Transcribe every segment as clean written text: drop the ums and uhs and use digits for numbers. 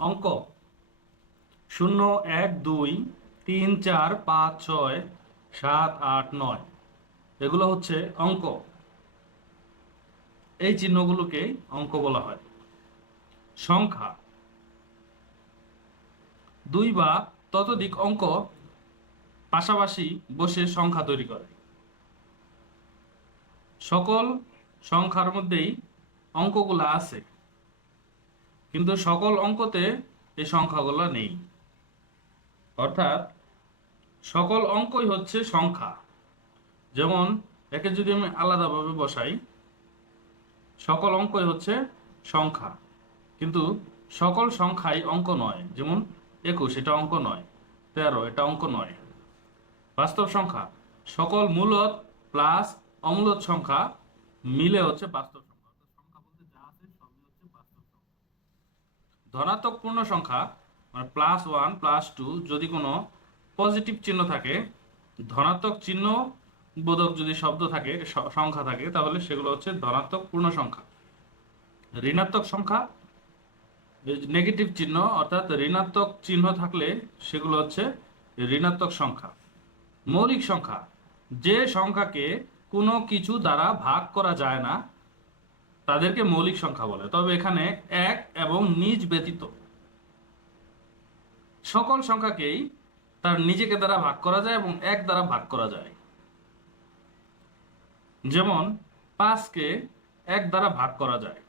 অঙ্ক 0 1 2 3 4 5 6 7 8 9 এগুলো হচ্ছে অঙ্ক। এই চিহ্নগুলোকে অঙ্ক বলা হয়। সংখ্যা দুই বা ততোধিক অঙ্ক পাশাপাশি বসে সংখ্যা তৈরি করে। সকল সংখ্যার মধ্যেই অঙ্কগুলো আছে, কিন্তু সকল অঙ্কতে এই সংখ্যাগুলো নেই। অর্থাৎ সকল অঙ্কই হচ্ছে সংখ্যা। যেমন একে যদি আমি আলাদাভাবে বসাই, সকল অঙ্কই হচ্ছে সংখ্যা, কিন্তু সকল সংখ্যাই অঙ্ক নয়। যেমন 21 এটা অঙ্ক নয়, 13 এটা অঙ্ক নয়। বাস্তব সংখ্যা সকল মূলদ প্লাস অমূলদ সংখ্যা মিলে হচ্ছে বাস্তব সংখ্যা। অর্থাৎ সংখ্যা বলতে যা আছে সবই হচ্ছে বাস্তব সংখ্যা। ধনাত্মক পূর্ণ সংখ্যা মানে +1 +2 যদি কোনো পজিটিভ চিহ্ন থাকে, ধনাত্মক চিহ্ন বোধক যদি শব্দ থাকে, সংখ্যা থাকে, তাহলে সেগুলো হচ্ছে ধনাত্মক পূর্ণ সংখ্যা। ঋণাত্মক সংখ্যা নেগেটিভ চিহ্ন অর্থাৎ ঋণাত্মক চিহ্ন থাকলে সেগুলো হচ্ছে ঋণাত্মক সংখ্যা। মৌলিক সংখ্যা যে সংখ্যাকে কোনো কিছু দ্বারা ভাগ করা যায় না তাদেরকে মৌলিক সংখ্যা বলে, তবে এখানে এক এবং নিজ ব্যতীত সকল সংখ্যাকেই তার নিজেকে দ্বারা ভাগ করা যায় এবং এক দ্বারা ভাগ করা যায়। যেমন 5কে এক দ্বারা ভাগ করা যায়,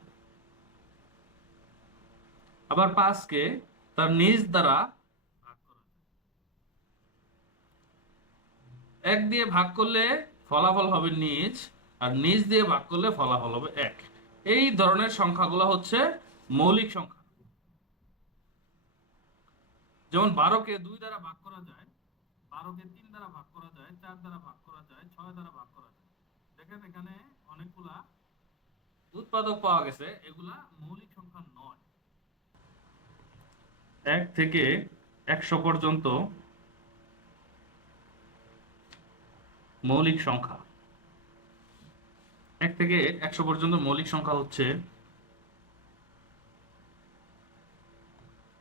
আবার 5কে তার নিজ দ্বারা ভাগ করা যায়। এক দিয়ে ভাগ করলে ফলাফল হবে নিজ, আর নিজ দিয়ে ভাগ করলে ফলাফল হবে এক। এই ধরনের সংখ্যাগুলো হচ্ছে মৌলিক সংখ্যা। যেমন 12কে 2 দ্বারা ভাগ করা যায়, 12কে 3 দ্বারা ভাগ করা যায়, 4 দ্বারা ভাগ করা যায়, 6 দ্বারা ভাগ করা যায়। দেখেন এখানে অনেকগুলা উৎপাদক পাওয়া গেছে, এগুলা মৌলিক সংখ্যা নয়। 1 থেকে 100 পর্যন্ত মৌলিক সংখ্যা। 1 থেকে 100 পর্যন্ত মৌলিক সংখ্যা হচ্ছে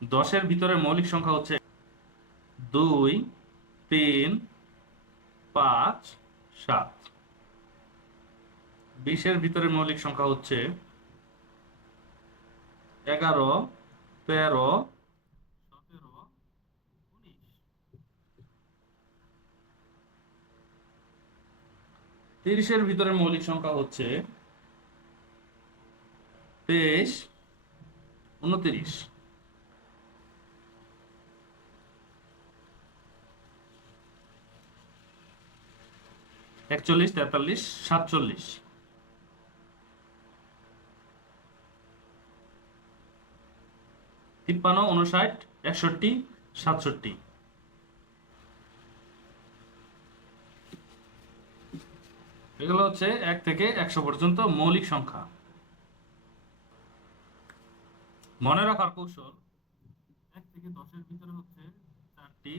10-এর ভিতরে মৌলিক সংখ্যা হচ্ছে 2 3 5 7। 20-এর ভিতরে মৌলিক সংখ্যা হচ্ছে 11 13 17 19। 30-এর ভিতরে মৌলিক সংখ্যা হচ্ছে 23 29। 41 43 47। 53 59 61 67। এগুলো হচ্ছে 1 থেকে 100 পর্যন্ত মৌলিক সংখ্যা। মনে রাখার কৌশল: 1 থেকে 10-এর ভিতরে হচ্ছে 4টি,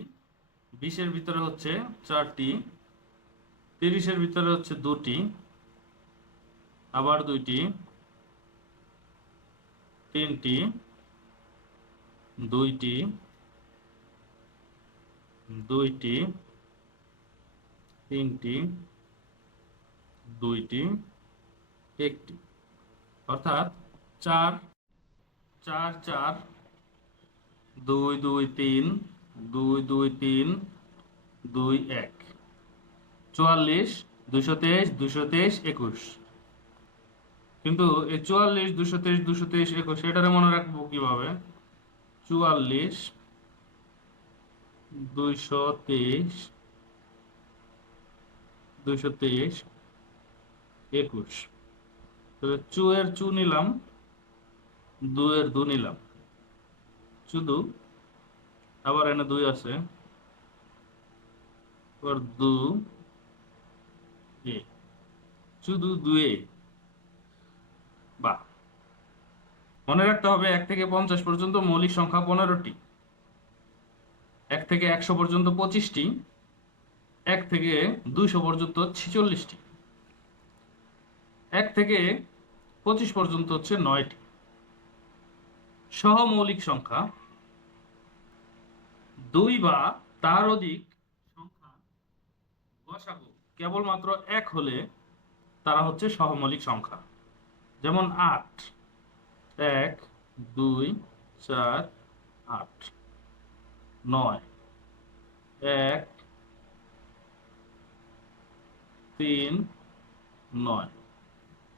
20-এর ভিতরে হচ্ছে 4টি, 30-এর ভিতরে হচ্ছে 2টি, আবার 2টি, 3টি, 2টি, 2টি, 3টি, 2টি, 1টি। অর্থাৎ 4 4 4 2 2 3 2 2 3 2 1। 44 223 223 21। কিন্তু এই 44 223 223 21 এটারে মনে রাখবো কিভাবে? 44 223 223 21। তাহলে চু এর চু নিলাম, 2 এর 2 নিলাম, শুধু আবার এনে 2 আছে, আবার 2 এ, শুধু 2 এ। বা মনে রাখতে হবে 1 থেকে 50 পর্যন্ত মৌলিক সংখ্যা 15টি, 1 থেকে 100 পর্যন্ত 25টি, 1 থেকে 200 পর্যন্ত 46টি, 1 থেকে 25 পর্যন্ত হচ্ছে 9টি। সহমৌলিক সংখ্যা, দুই বা তার অধিক সংখ্যা গসাগু কেবলমাত্র এক হলে তারা হচ্ছে সহমৌলিক সংখ্যা। যেমন 8, 1, 2, 4, 8, 9, 1, 3, 9।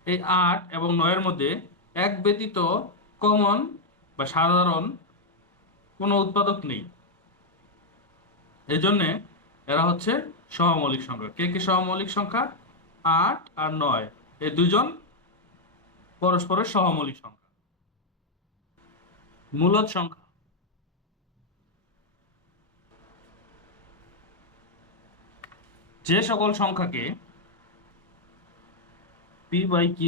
এই 8 এবং 9 এর মধ্যে এক ব্যতীত কমন বা সাধারণ কোনো উৎপাদক নেই। এই জন্যে এরা হচ্ছে সহমৌলিক সংখ্যা। কে কে সহমৌলিক সংখ্যা? 8 আর 9, এই দুইজন পরস্পরের সহমৌলিক সংখ্যা। মূলদ সংখ্যা, যে সকল সংখ্যাকে p/q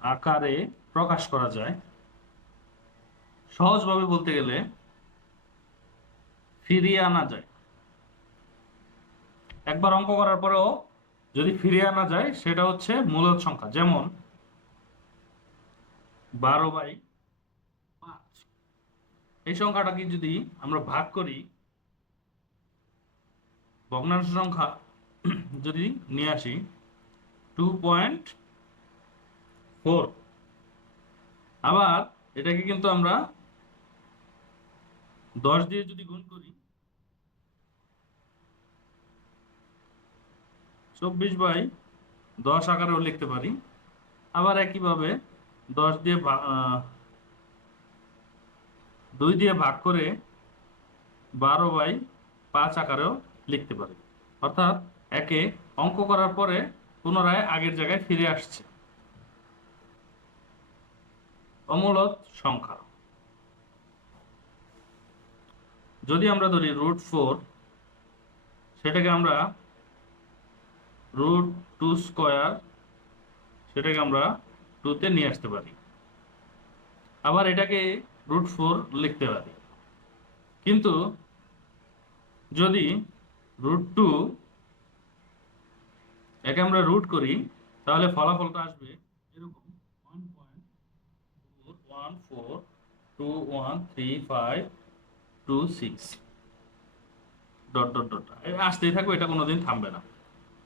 আকারে প্রকাশ করা যায়, সহজভাবে বলতে গেলে ফিরিয়ে আনা যায়। একবার অঙ্ক করার পরেও যদি ফিরিয়ে আনা যায় সেটা হচ্ছে মূলদ সংখ্যা। যেমন 12/5, এই সংখ্যাটাকে যদি আমরা ভাগ করি, ভগ্নাংশ সংখ্যা যদি নিয়ে আসি 2.4, আবার এটাকে কিন্তু আমরা 10 দিয়ে যদি গুণ করি 24/10 আকারেও লিখতে পারি। আবার একইভাবে 10 দিয়ে 2 দিয়ে ভাগ করে 12/5 আকারেও লিখতে পারি। অর্থাৎ একে অঙ্ক করার পরে পুনরায় আগের জায়গায় ফিরে আসছে। অমূলদ সংখ্যা, যদি আমরা ধরি √4, সেটাকে আমরা √2², সেটাকে আমরা 2 তে নিয়ে আসতে পারি। আবার এটাকে √4 লিখতে পারি। কিন্তু যদি √2 একে আমরা রুট করি, তাহলে ফলাফলটা আসবে এরকম 1.14213526 ডট ডট ডট আসতেই থাকবে, এটা কোনোদিন থামবে না।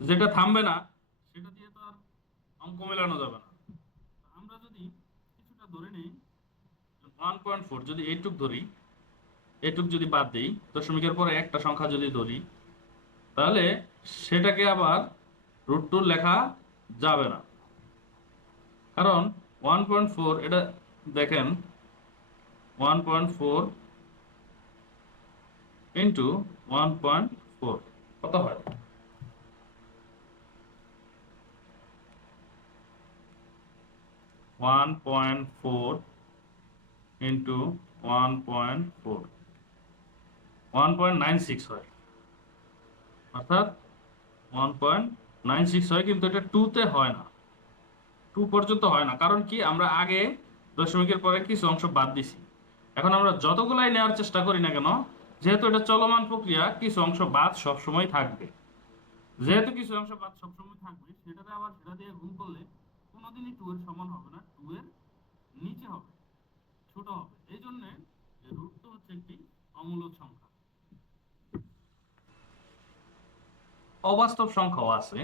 যেটা থামবে না সেটা দিয়ে তো আর অঙ্ক মেলানো যাবে না। আমরা যদি কিছুটা ধরে নিই, 1.4 যদি এইটুক ধরি, এইটুক যদি বাদ দিই, দশমিকের পরে একটা সংখ্যা যদি ধরি, তাহলে সেটাকে আবার √2 লেখা যাবে না। কারণ 1.4, এটা দেখেন 1.4 ইন্টু 1.4 কত হয়? 1.4 ইন্টু 1.4 1.96 হয়। অর্থাৎ 1.96 হয়, কিন্তু এটা 2 তে হয় না, 2 পর্যন্ত হয় না। কারণ কি, আমরা আগে দশমিকের পরে কিছু অংশ বাদ দিছি। এখন আমরা যতগুলাই নেওয়ার চেষ্টা করি না কেন, যেহেতু এটা চলমান প্রক্রিয়া, কিছু অংশ বাদ সবসময় থাকবে। যেহেতু কিছু অংশ বাদ সবসময় থাকবে, সেটাতে আবার সেটা দিয়ে গুণ করলে কোনোদিনই 2 এর সমান হবে না, 2 এর নিচে হবে, ছোট হবে। এই জন্য √2 হচ্ছে একটি অমূলদ সংখ্যা। অবাস্তব সংখ্যাও আছে।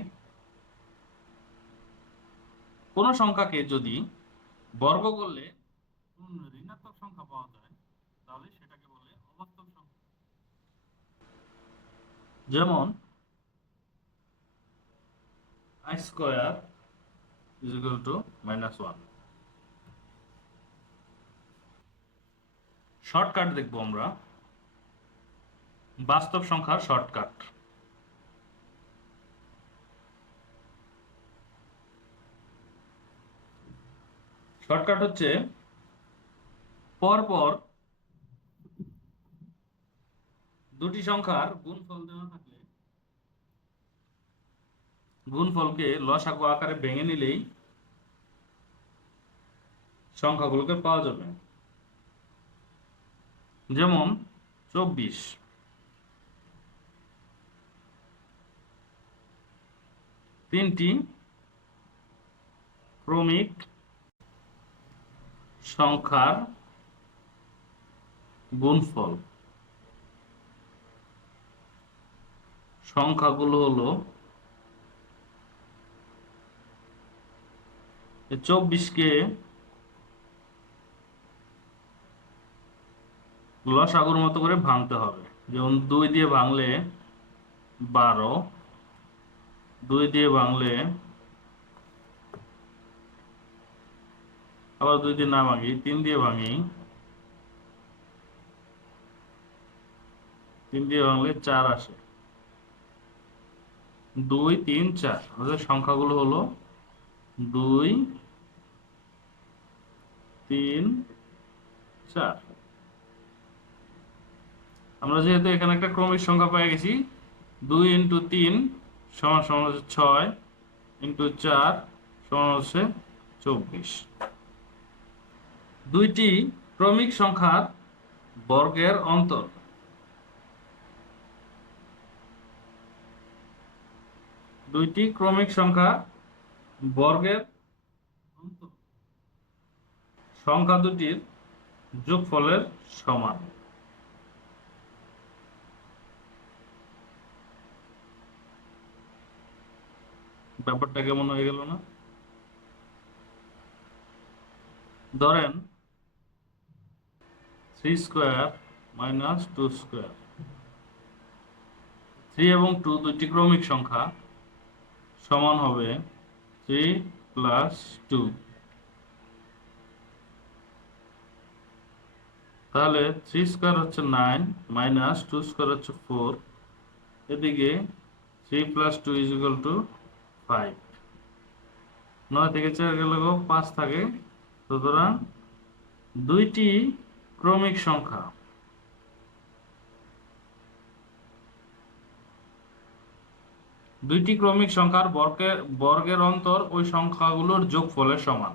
কোন সংখ্যাকে যদি বর্গ করলে কোন ঋণাত্মক সংখ্যা পাওয়া যায়, তাহলে সেটাকে বলে অবাস্তব সংখ্যা। যেমন i² = -1। শর্টকাট দেখবো আমরা, বাস্তব সংখ্যার শর্টকাট। শর্টকাট হচ্ছে পরপর দুটি সংখ্যার গুণফল দেওয়া থাকলে গুণফলকে লসাগু আকারে ভেঙে নিলেই সংখ্যাগুলোকে পাওয়া যাবে। যেমন 24, তিনটি ক্রমিক সংখ্যার গুণফল সংখ্যাগুলো হলো 24কে লসাগুর মতো করে ভাঙতে হবে। যেমন 2 দিয়ে ভাঙলে 12, 2 দিয়ে ভাঙলে, আবার 2 দিয়ে না ভাঙি, 3 দিয়ে ভাঙি, 3 দিয়ে ভাঙলে 4 আসে। 2, 3, 4 আমাদের সংখ্যাগুলো হলো 2, 3, 4। আমরা যেহেতু এখানে একটা ক্রমিক সংখ্যা পেয়ে গেছি, 2 × 3 সমান সমান হচ্ছে 6, × 4 সমান হচ্ছে 24। দুইটি ক্রমিক সংখ্যার বর্গের অন্তর। দুইটি ক্রমিক সংখ্যা বর্গের অন্তর সংখ্যা দুটির যোগফলের সমান। ব্যাপারটা কেমন হয়ে গেল না? ধরেন 3² - 2²। 3 এবং 2 দুইটি ক্রমিক সংখ্যা, সমান হবে 3 + 2। তাহলে 3² হচ্ছে 9 - 2² হচ্ছে 4। এদিকে 3 + 2 = 5। 9 থেকে 4 গেলে 5 থাকে। সুতরাং দুইটি ক্রমিক সংখ্যা দুইটি ক্রমিক সংখ্যার বর্গের অন্তর ওই সংখ্যাগুলোর যোগফলের সমান।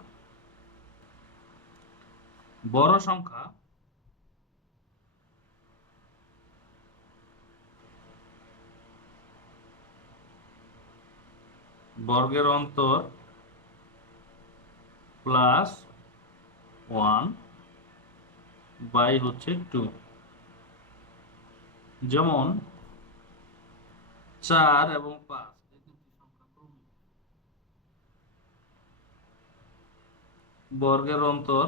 বড় সংখ্যা বর্গের অন্তর +1 হচ্ছে 2। যেমন 4 এবং 5 এই দুটি সংখ্যা ক্রমিক। বর্গের অন্তর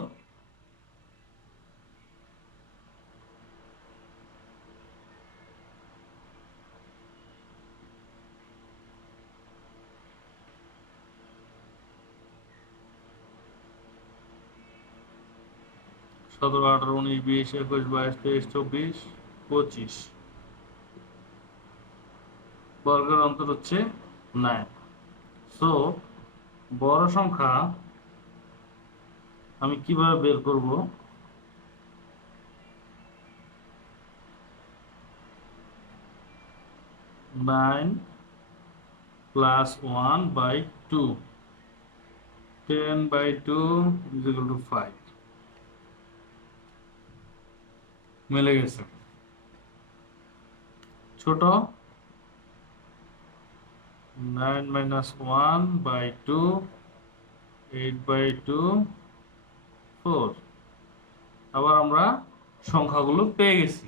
সতেরো, 18, 19, 20, 21, 22, 23, 24, 25। বর্গের অন্তর হচ্ছে 9। সো বড় সংখ্যা আমি কিভাবে বের করব? 9 + 1/2, 10/2 = 5। মিলে গেছে। ছোট 9 - 1/2, 8/2, 4। আবার আমরা সংখ্যাগুলো পেয়ে গেছি।